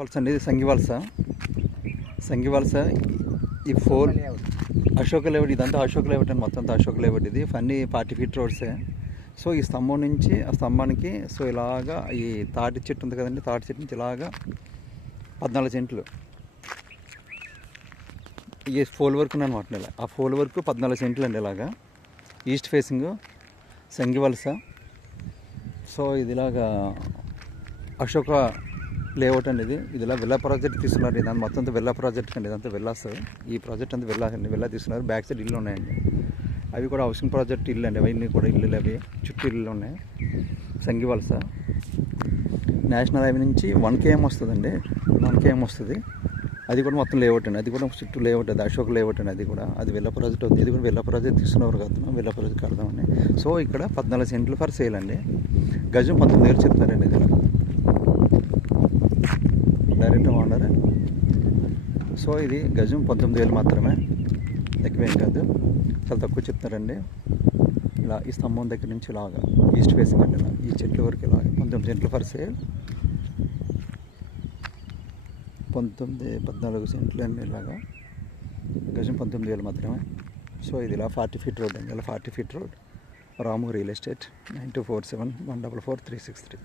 వలస అండి, ఇది సంగివలస. సంగివలస ఈ ఫోర్ అశోక్ లేఅవుట్, ఇదంతా అశోక్ లేఅవుట్ అండి, మొత్తం అంతా అశోక్ లేఅవుట్. ఇది అన్ని 40 ఫీట్ రోడ్సే. సో ఈ స్తంభం నుంచి ఆ స్తంభానికి సో ఇలాగా ఈ తాటి చెట్టు ఉంది కదండి, తాటి చెట్టు నుంచి ఇలాగా 14 సెంట్లు ఈ ఫోల్ వర్క్ అనమాట. ఇలా ఆ ఫోల్ వర్క్ 14 సెంట్లు అండి. ఇలాగా ఈస్ట్ ఫేసింగ్ సంగివలస. సో ఇది ఇలాగా అశోక లేఅవుట్ అండి. ఇది ఇలా విల్లా ప్రాజెక్ట్ తీసుకున్నారు. ఇదంతా మొత్తం అంతా విల్లా ప్రాజెక్ట్ అండి, ఇదంతా విల్లాస్. ఈ ప్రాజెక్ట్ అంతా విల్లా అండి, విల్లా తీసుకున్నారు. బ్యాక్ సైడ్ ఇల్లు ఉన్నాయండి, అవి కూడా హౌసింగ్ ప్రాజెక్ట్ ఇల్లు అండి. అవన్నీ కూడా ఇల్లులు, అవి చుట్టూ ఇల్లు ఉన్నాయి. సంగివలస నేషనల్ హైవే నుంచి 1 km వస్తుందండి, 1 km వస్తుంది. అది కూడా మొత్తం లేఅవుట్ అండి, అది కూడా చుట్టూ లేఅవుట్. అది అశోక్ లేఅవుట్ అండి, అది కూడా. అది విల్లా ప్రాజెక్ట్ అవుతుంది. ఇది కూడా విల్లా ప్రాజెక్ట్ తీసుకున్నవారు కడుతున్నాం, విల్లా ప్రాజెక్ట్ కడదామని. సో ఇక్కడ 14 సెంట్లు ఫర్ సేల్ అండి. గజం 19,000 చెప్తారండి. ఇది డైరెక్ట్ ఓనర్. సో ఇది గజం 19,000 మాత్రమే, ఎక్కువేం కాదు, చాలా తక్కువ చెప్తారండి. ఇలా ఈ స్తంభం దగ్గర నుంచి ఇలాగా ఈస్ట్ ఫేసింగ్ అండి, ఇలా ఈ చెట్ల వరకు ఇలాగ 19 సెంట్లు ఫర్ సేల్. 14 సెంట్లు అండి, ఇలాగా గజం 19,000 మాత్రమే. సో ఇది ఇలా 40 ఫీట్ రోడ్ అండి, ఇలా 40 ఫీట్ రోడ్. రాము రియల్ ఎస్టేట్ 9247144363.